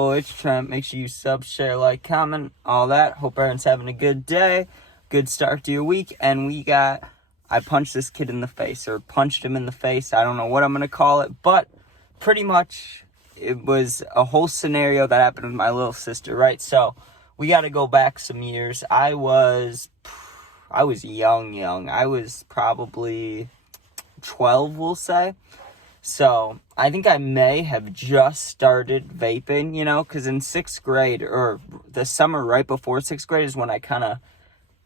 Oh, it's Trent. Make sure you sub, share, like, comment, all that. Hope everyone's having a good day, good start to your week. And I punched this kid in the face, or punched him in the face. I don't know what I'm going to call it, but pretty much it was a whole scenario that happened with my little sister, right? So we got to go back some years. I was young. I was probably 12, we'll say. So I think I may have just started vaping, because in 6th grade, or the summer right before 6th grade, is when I kind of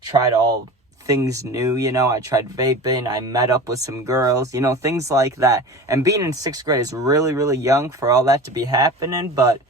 tried all things new. I tried vaping, I met up with some girls, things like that. And being in 6th grade is really, really young for all that to be happening, but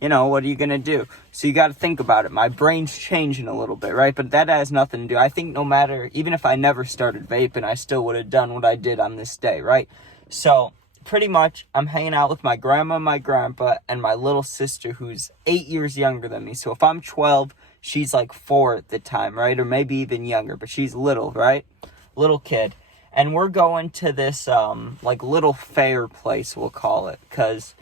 what are you going to do? So you got to think about it. My brain's changing a little bit, right? But that has nothing to do. I think no matter, even if I never started vaping, I still would have done what I did on this day, right? So pretty much, I'm hanging out with my grandma and my grandpa and my little sister, who's 8 years younger than me. So if I'm 12, she's like 4 at the time, right? Or maybe even younger, but she's little, right? Little kid. And we're going to this, little fair place, we'll call it. Because,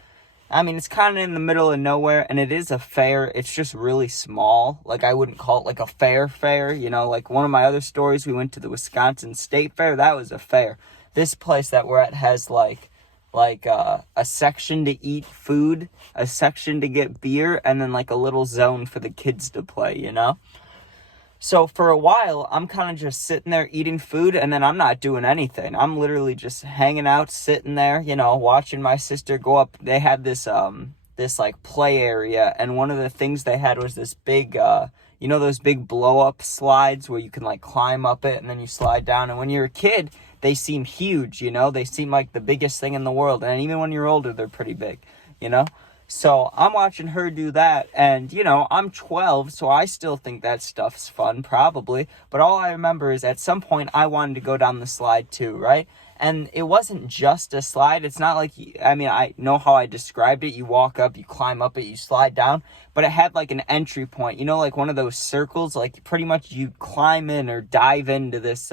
it's kind of in the middle of nowhere, and it is a fair. It's just really small. I wouldn't call it a fair. One of my other stories, we went to the Wisconsin State Fair. That was a fair. This place that we're at has, a section to eat food, a section to get beer, and then a little zone for the kids to play, So for a while, I'm kind of just sitting there eating food, and then I'm not doing anything. I'm literally just hanging out, sitting there, watching my sister go up. They had this play area, and one of the things they had was this big, those big blow-up slides where you can climb up it and then you slide down. And when you're a kid, they seem huge, they seem like the biggest thing in the world. And even when you're older, they're pretty big, So I'm watching her do that, and, I'm 12, so I still think that stuff's fun, probably. But all I remember is at some point I wanted to go down the slide too, right? And it wasn't just a slide. It's not I know how I described it. You walk up, you climb up it, you slide down. But it had an entry point, one of those circles, pretty much you climb in or dive into this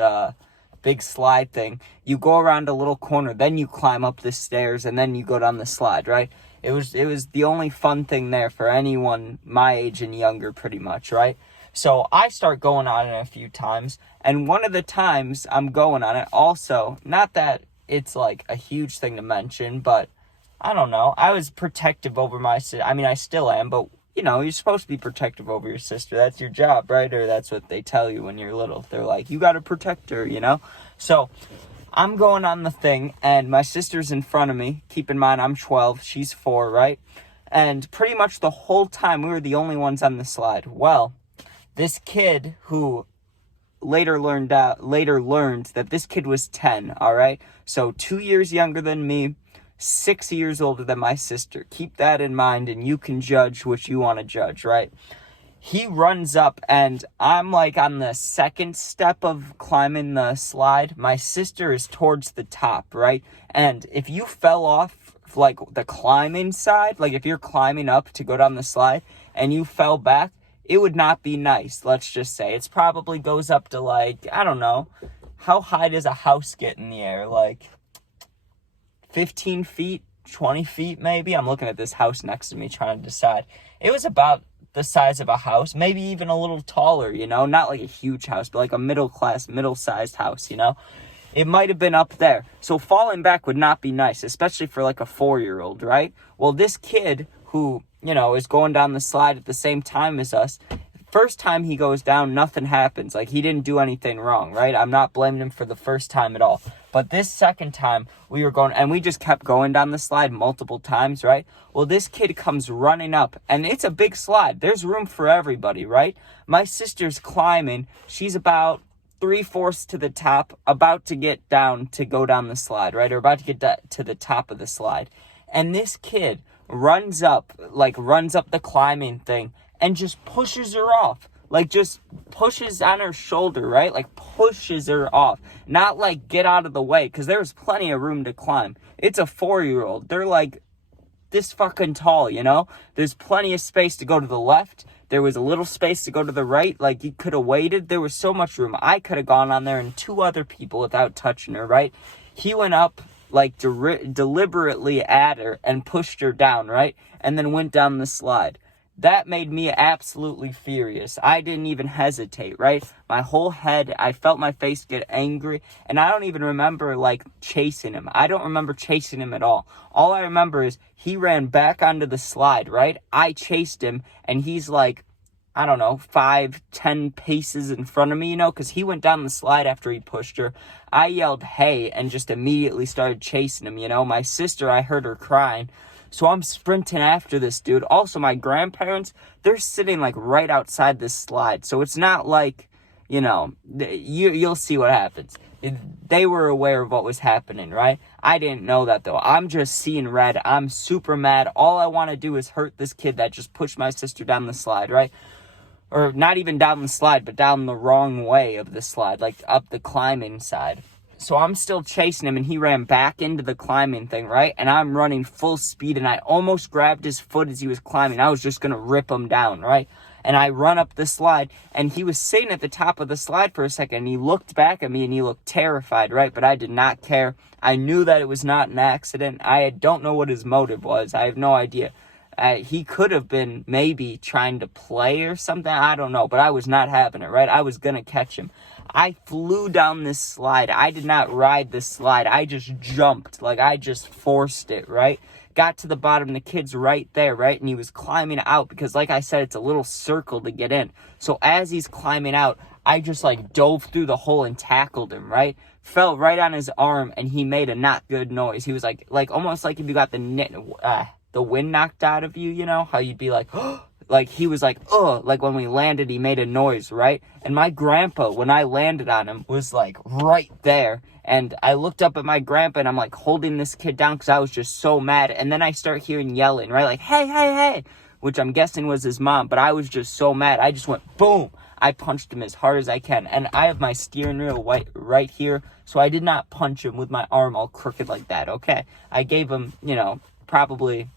big slide thing. You go around a little corner, then you climb up the stairs, and then you go down the slide, right? It was the only fun thing there for anyone my age and younger, pretty much, right? So I start going on it a few times, and one of the times I'm going on it, also, not that it's a huge thing to mention, but I don't know, I was protective over my sister. I still am, but you're supposed to be protective over your sister. That's your job, right? Or that's what they tell you when you're little. They're like, you got to protect her, So I'm going on the thing, and my sister's in front of me. Keep in mind, I'm 12. She's 4, right? And pretty much the whole time, we were the only ones on the slide. Well, this kid who later learned that this kid was 10, all right? So 2 years younger than me, 6 years older than my sister. Keep that in mind, and you can judge what you want to judge, right? He runs up, and I'm on the second step of climbing the slide. My sister is towards the top, right? And if you fell off the climbing side, if you're climbing up to go down the slide and you fell back, it would not be nice, let's just say. It probably goes up to I don't know, how high does a house get in the air? 15 feet, 20 feet maybe? I'm looking at this house next to me trying to decide. It was about the size of a house, maybe even a little taller, not a huge house, but a middle-sized house, It might have been up there. So falling back would not be nice, especially for a 4-year-old, right? Well, this kid who, is going down the slide at the same time as us, first time he goes down, nothing happens. He didn't do anything wrong, right? I'm not blaming him for the first time at all. But this second time, we were going, and we just kept going down the slide multiple times, right? Well, this kid comes running up, and it's a big slide. There's room for everybody, right? My sister's climbing. She's about 3/4 to the top, about to get down to go down the slide, right? Or about to get to the top of the slide. And this kid runs up the climbing thing, and just pushes her off. Just pushes on her shoulder, right? Pushes her off. Not get out of the way, because there's plenty of room to climb. It's a 4-year-old. They're this fucking tall, There's plenty of space to go to the left. There was a little space to go to the right. You could have waited. There was so much room. I could have gone on there and 2 other people without touching her, right? He went up, like deliberately at her and pushed her down, right? And then went down the slide. That made me absolutely furious. I didn't even hesitate, right? My whole head, I felt my face get angry, and I don't even remember, like, chasing him. I don't remember chasing him at all. All I remember is he ran back onto the slide, right? I chased him, and he's like, I don't know, 5-10 paces in front of me, because he went down the slide after he pushed her. I yelled, hey, and just immediately started chasing him, My sister, I heard her crying. So I'm sprinting after this dude. Also, my grandparents, they're sitting, like, right outside this slide. So it's not like, you'll see what happens. They were aware of what was happening, right? I didn't know that, though. I'm just seeing red. I'm super mad. All I want to do is hurt this kid that just pushed my sister down the slide, right? Or not even down the slide, but down the wrong way of the slide, like up the climbing side. So I'm still chasing him, and he ran back into the climbing thing, right? And I'm running full speed, and I almost grabbed his foot as he was climbing. I was just going to rip him down, right? And I run up the slide, and he was sitting at the top of the slide for a second, and he looked back at me, and he looked terrified, right? But I did not care. I knew that it was not an accident. I don't know what his motive was. I have no idea. He could have been maybe trying to play or something. I don't know, but I was not having it, right? I was going to catch him. I flew down this slide. I did not ride this slide. I just jumped. Like, I just forced it, right? Got to the bottom. The kid's right there, right? And he was climbing out because, like I said, it's a little circle to get in. So as he's climbing out, I just, like, dove through the hole and tackled him, right? Fell right on his arm, and he made a not good noise. He was like almost like if you got the wind knocked out of you, how you'd be like, oh, like he was like, oh, like when we landed, he made a noise, right? And my grandpa, when I landed on him, was like right there. And I looked up at my grandpa, and I'm like holding this kid down because I was just so mad. And then I start hearing yelling, right? Like, hey, hey, hey, which I'm guessing was his mom. But I was just so mad. I just went boom. I punched him as hard as I can. And I have my steering wheel right here. So I did not punch him with my arm all crooked like that, okay? I gave him, probably,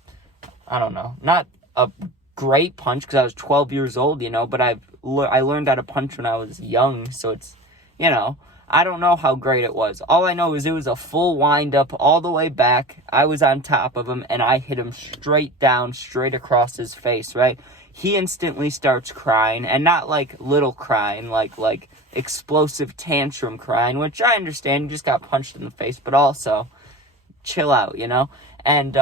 I don't know, not a great punch because I was 12 years old, but I learned how to punch when I was young, so it's, I don't know how great it was. All I know is it was a full wind-up all the way back. I was on top of him, and I hit him straight down, straight across his face, right? He instantly starts crying, and not like little crying, like explosive tantrum crying, which I understand, he just got punched in the face, but also, chill out, And,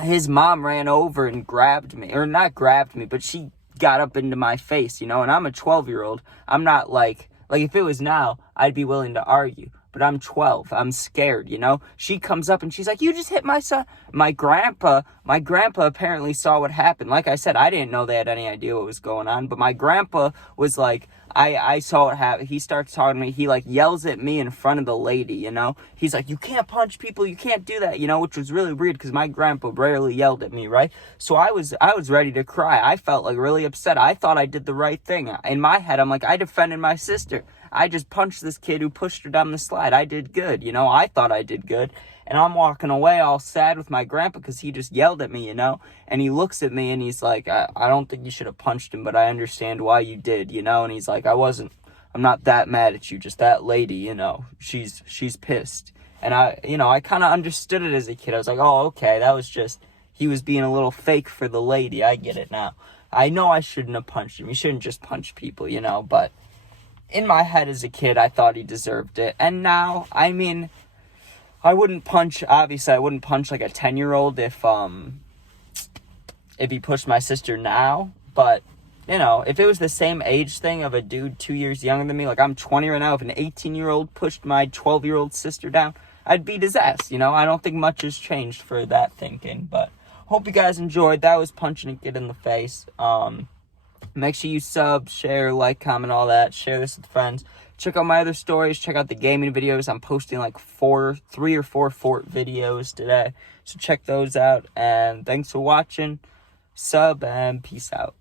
his mom ran over and grabbed me, or not grabbed me, but she got up into my face, and I'm a 12-year-old. I'm not like if it was now, I'd be willing to argue, but I'm 12. I'm scared, She comes up and she's like, you just hit my son. My grandpa apparently saw what happened. Like I said, I didn't know they had any idea what was going on, but my grandpa was like, I saw what happened. He starts talking to me. He, like, yells at me in front of the lady, He's like, you can't punch people. You can't do that, which was really weird because my grandpa rarely yelled at me, right? So I was ready to cry. I felt, like, really upset. I thought I did the right thing. In my head, I'm like, I defended my sister. I just punched this kid who pushed her down the slide. I did good, I thought I did good. And I'm walking away all sad with my grandpa because he just yelled at me, And he looks at me and he's like, I don't think you should have punched him, but I understand why you did, And he's like, I'm not that mad at you, just that lady, she's pissed. And I kind of understood it as a kid. I was like, oh, okay, that was just, he was being a little fake for the lady. I get it now. I know I shouldn't have punched him. You shouldn't just punch people, but in my head as a kid, I thought he deserved it. And now, I wouldn't punch, obviously, I wouldn't punch like a 10-year-old if he pushed my sister now, but, if it was the same age thing of a dude 2 years younger than me, like I'm 20 right now, if an 18-year-old pushed my 12-year-old sister down, I'd beat his ass, I don't think much has changed for that thinking, but hope you guys enjoyed. That was punching a kid in the face. Make sure you sub, share, like, comment, all that. Share this with friends. Check out my other stories. Check out the gaming videos. I'm posting like 3 or 4 Fort videos today. So check those out. And thanks for watching. Sub and peace out.